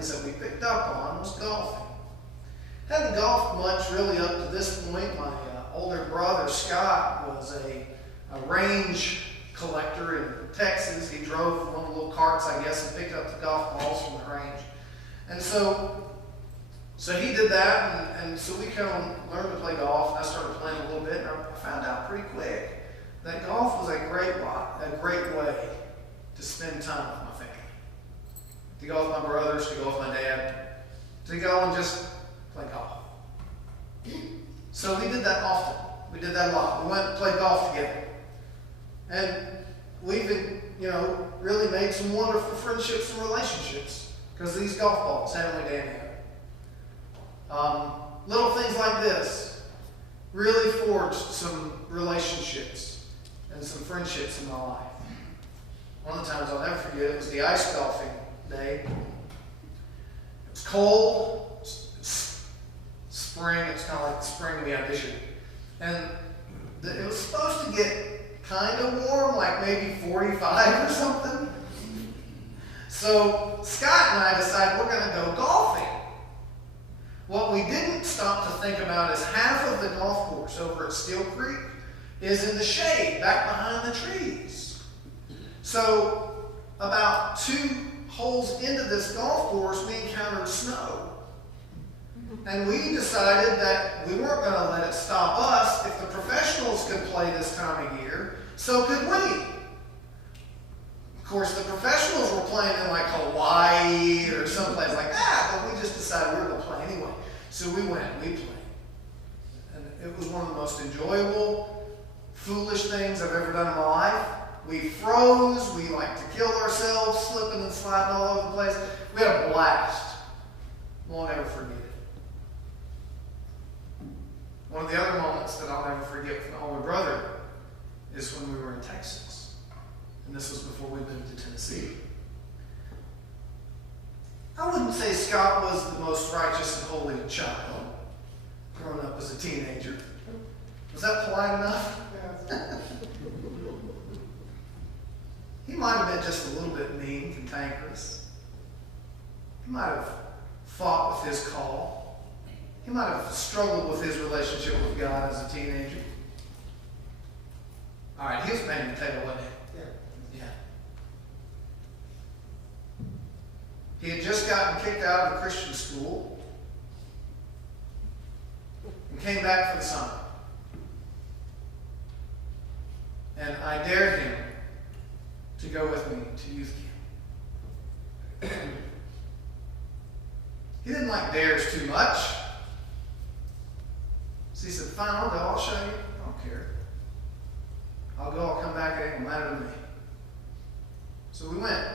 things that we picked up on was golfing. Hadn't golfed much really up to this point. My older brother, Scott, was a range collector in Texas. He drove one of the little carts, I guess, and picked up the golf balls from the range. And so he did that, and so we kind of learned to play golf, and I started playing a little bit, and I found out pretty quick that golf was a great way to spend time with my family. To go with my brothers, to go with my dad, to go and just play golf. So we did that often. We did that a lot. We went and played golf together. And we've really made some wonderful friendships and relationships because of these golf balls, haven't we, Danny? Little things like this really forged some relationships and some friendships in my life. One of the times I'll never forget, it was the ice golfing day. It was cold. It's spring. It's kind of like the spring we have this year. And it was supposed to get kind of warm, like maybe 45 or something. So Scott and I decided we're going to go golfing. What we didn't stop to think about is half of the golf course over at Steel Creek is in the shade, back behind the trees. So about 2 holes into this golf course, we encountered snow. And we decided that we weren't going to let it stop us. If the professionals could play this time of year, so could we. Of course, the professionals were playing in like Hawaii or someplace like that, but we just decided we were going to play anyway. So we went, we played. And it was one of the most enjoyable, foolish things I've ever done in my life. We froze, we liked to kill ourselves, slipping and sliding all over the place. We had a blast. Won't ever forget it. One of the other moments that I'll never forget with my older brother is when we were in Texas. And this was before we moved to Tennessee. I wouldn't say Scott was the most righteous and holy child growing up as a teenager. Was that polite enough? Yeah. He might have been just a little bit mean, cantankerous. He might have fought with his call. He might have struggled with his relationship with God as a teenager. All right, he was paying the table, wasn't he? Yeah. He had just gotten kicked out of a Christian school and came back for the summer. And I dared him to go with me to youth camp. He didn't like dares too much. So he said, fine, I'll go, I'll show you. I don't care. I'll go, I'll come back, it ain't gonna matter to me. So we went.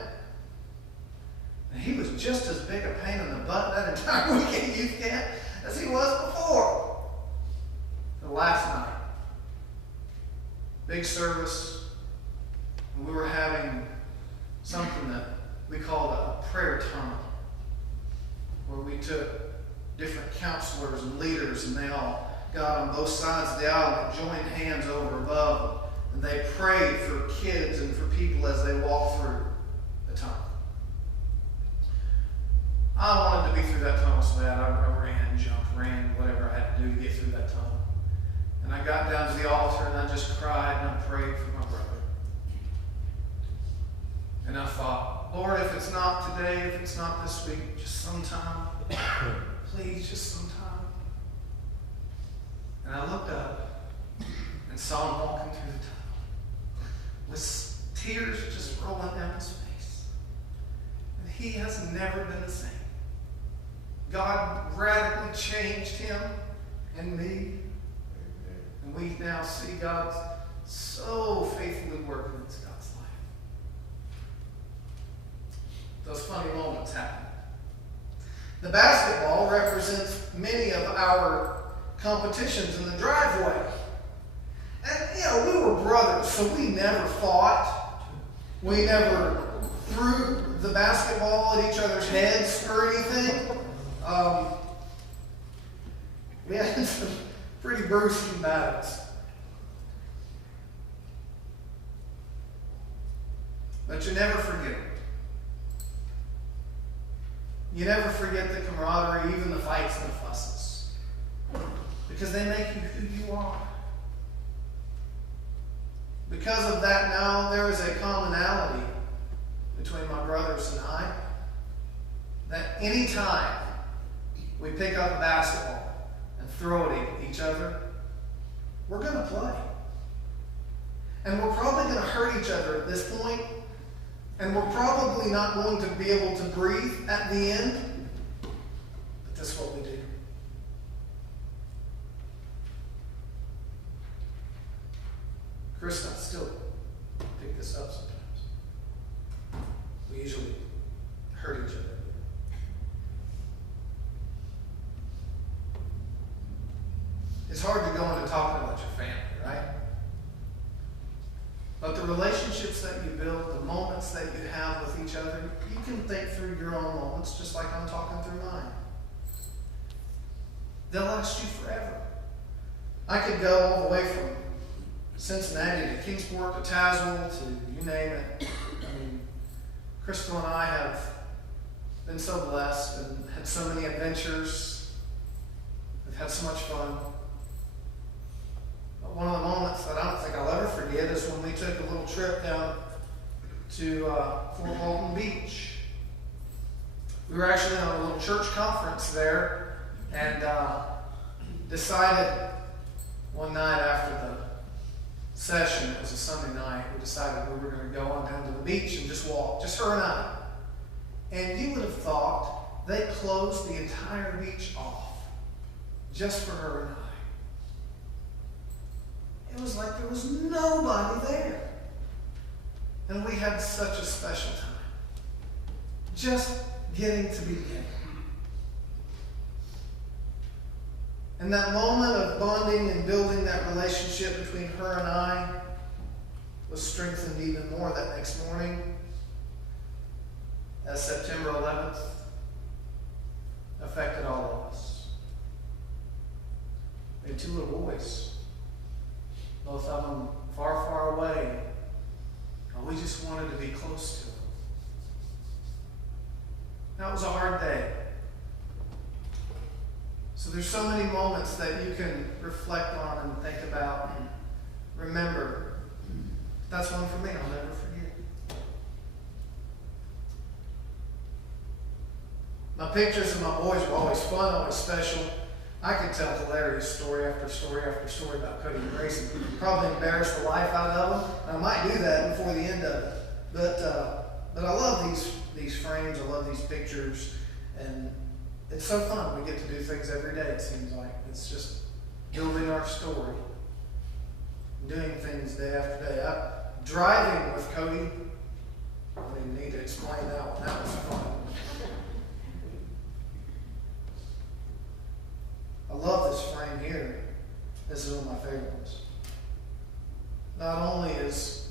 And he was just as big a pain in the butt that entire weekend at youth camp as he was before. The last night, big service, and we were having something that we called a prayer tunnel, where we took different counselors and leaders, and they all got on both sides of the aisle and joined hands over above them, and they prayed for kids and for people as they walked through the tunnel. I wanted to be through that tunnel so bad. I ran, jumped, ran, whatever I had to do to get through that tunnel. And I got down to the altar and I just cried and I prayed for my brother. And I thought, Lord, if it's not today, if it's not this week, just sometime, please, just sometime. And I looked up and saw him walking through the tunnel with tears just rolling down his face. And he has never been the same. God radically changed him and me. And we now see God so faithfully working in Scott's life. Those funny moments happen. The basketball represents many of our competitions in the driveway. And, we were brothers, so we never fought. We never threw the basketball at each other's heads or anything. We had some pretty gruesome battles. But you never forget it. You never forget the camaraderie, even the fights and the fusses. Because they make you who you are. Because of that, now there is a commonality between my brothers and I, that any time we pick up a basketball and throw it at each other, we're going to play. And we're probably going to hurt each other at this point, and we're probably not going to be able to breathe at the end, but that's what we do. Chris and I still pick this up sometimes. We usually hurt each other. It's hard to go into talking about your family, right? But the relationships that you build, the moments that you have with each other, you can think through your own moments just like I'm talking through mine. They'll last you forever. I could go all the way from Cincinnati to Kingsport to Tazewell to you name it. I mean, Crystal and I have been so blessed and had so many adventures. We've had so much fun. But one of the moments that I don't think I'll ever forget is when we took a little trip down to Fort Walton Beach. We were actually on a little church conference there and decided one night after the session, it was a Sunday night, we decided we were going to go on down to the beach and just walk, just her and I. And you would have thought they closed the entire beach off just for her and I. It was like there was nobody there. And we had such a special time. Just getting to be together. And that moment of bonding and building that relationship between her and I was strengthened even more that next morning as September 11th affected all of us. We had two little boys, both of them far, far away, and we just wanted to be close to them. That was a hard day. So there's so many moments that you can reflect on and think about and remember. That's one for me I'll never forget. My pictures of my boys were always fun, always special. I could tell hilarious story after story after story about Cody and Grayson. Probably embarrass the life out of them. And I might do that before the end of it. But I love these frames. I love these pictures. And it's so fun. We get to do things every day, it seems like. It's just building our story. Doing things day after day. Driving with Cody. I don't even need to explain that one. That was fun. I love this frame here. This is one of my favorite ones. Not only is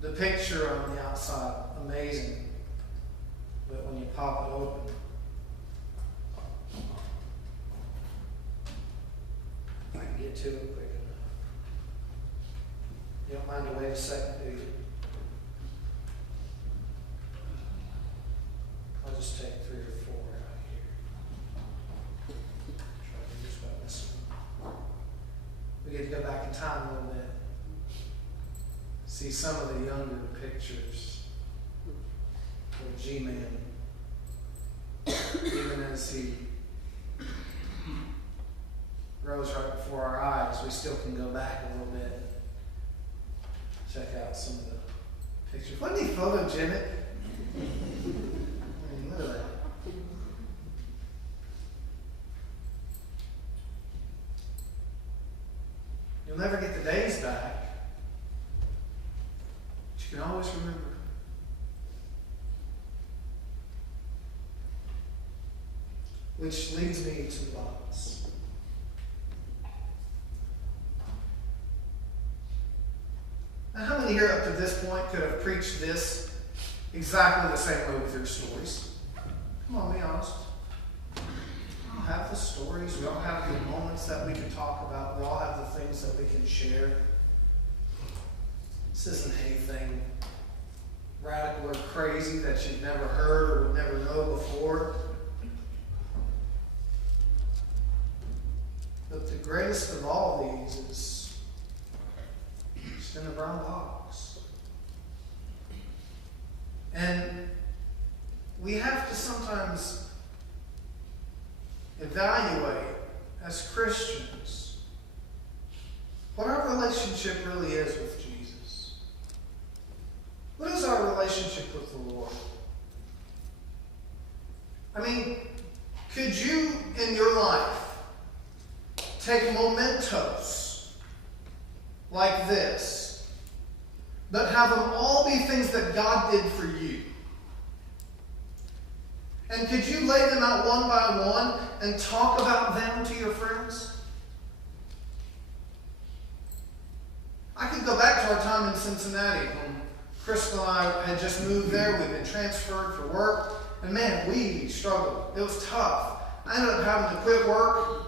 the picture on the outside amazing, but when you pop it open, if I can get to it quick enough. You don't mind to wait a second, do you? I'll just take 3 or 4 out here. Try to do just about this one. We get to go back in time a little bit. See some of the younger pictures of G-Man. Even as he grows right before our eyes, we still can go back a little bit. Check out some of the pictures. Wasn't he photogenic? I mean, look at that. You'll never get the days back, but you can always remember. Which leads me to the box. Now, how many here up to this point could have preached this exactly the same way with your stories? Come on, be honest. We all have the stories. We all have the moments that we can talk about. We all have the things that we can share. This isn't anything radical or crazy that you've never heard or would never know before. we have to sometimes evaluate as Christians what our relationship really is with Jesus. What is our relationship with the Lord? I mean, could you in your life take mementos like this, but have them all be things that God did for you? And could you lay them out one by one and talk about them to your friends? I could go back to our time in Cincinnati when Crystal and I had just moved there. We'd been transferred for work. And man, we struggled. It was tough. I ended up having to quit work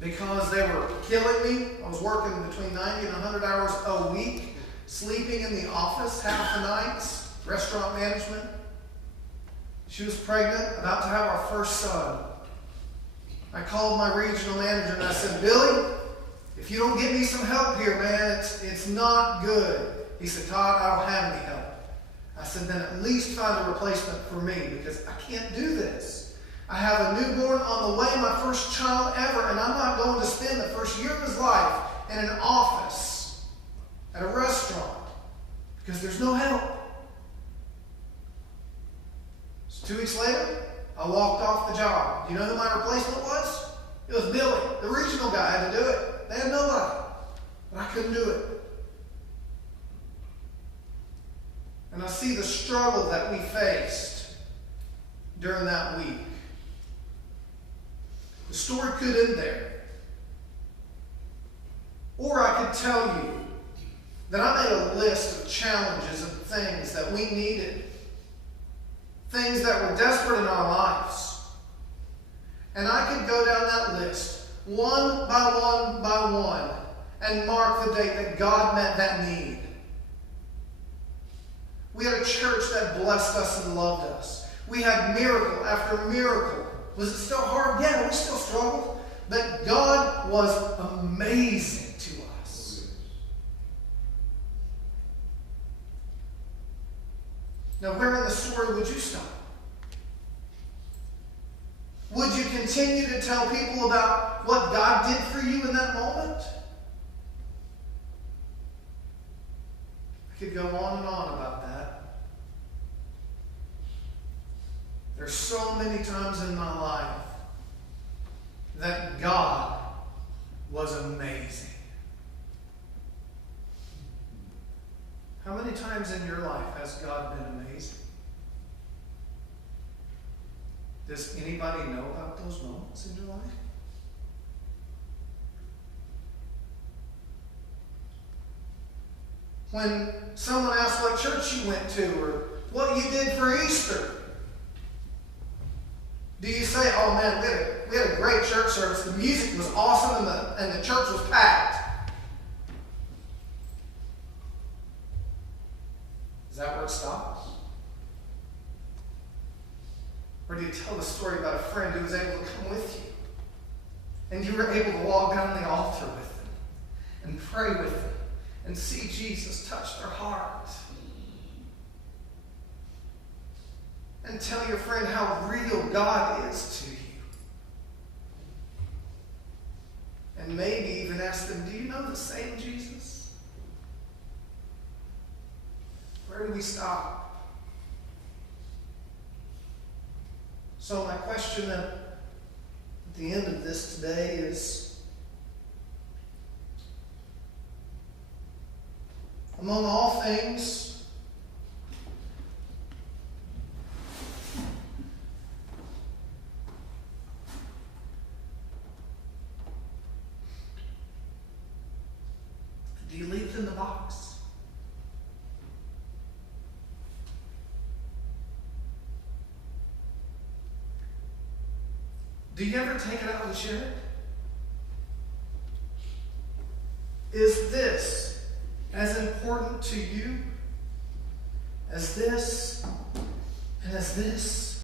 because they were killing me. I was working between 90 and 100 hours a week, sleeping in the office half the nights, restaurant management. She was pregnant, about to have our first son. I called my regional manager and I said, Billy, if you don't get me some help here, man, it's not good. He said, Todd, I don't have any help. I said, then at least find a replacement for me because I can't do this. I have a newborn on the way, my first child ever, and I'm not going to spend the first year of his life in an office at a restaurant because there's no help. So 2 weeks later, I walked off the job. Do you know who my replacement was? It was Billy, the regional guy. Had to do it. They had nobody, but I couldn't do it. And I see the struggle that we faced during that week. The story could end there. Or I could tell you that I made a list of challenges and things that we needed. Things that were desperate in our lives. And I could go down that list one by one by one and mark the date that God met that need. We had a church that blessed us and loved us. We had miracle after miracle. Was it still hard? Yeah, we still struggled. But God was amazing to us. Now, where in the story would you stop? Would you continue to tell people about what God did for you in that moment? I could go on and on about that. There's so many times in my life that God was amazing. How many times in your life has God been amazing? Does anybody know about those moments in your life? When someone asks what church you went to or what you did for Easter, do you say, oh man, we had a great church service, the music was awesome and the church was packed? Is that where it stops? Or do you tell the story about a friend who was able to come with you and you were able to walk down the altar with them and pray with them and see Jesus touch their heart? And tell your friend how real God is to you. And maybe even ask them, do you know the same Jesus? Where do we stop? So my question at the end of this today is, among all things, do you leave it in the box? Do you ever take it out and share it? Is this as important to you as this and as this?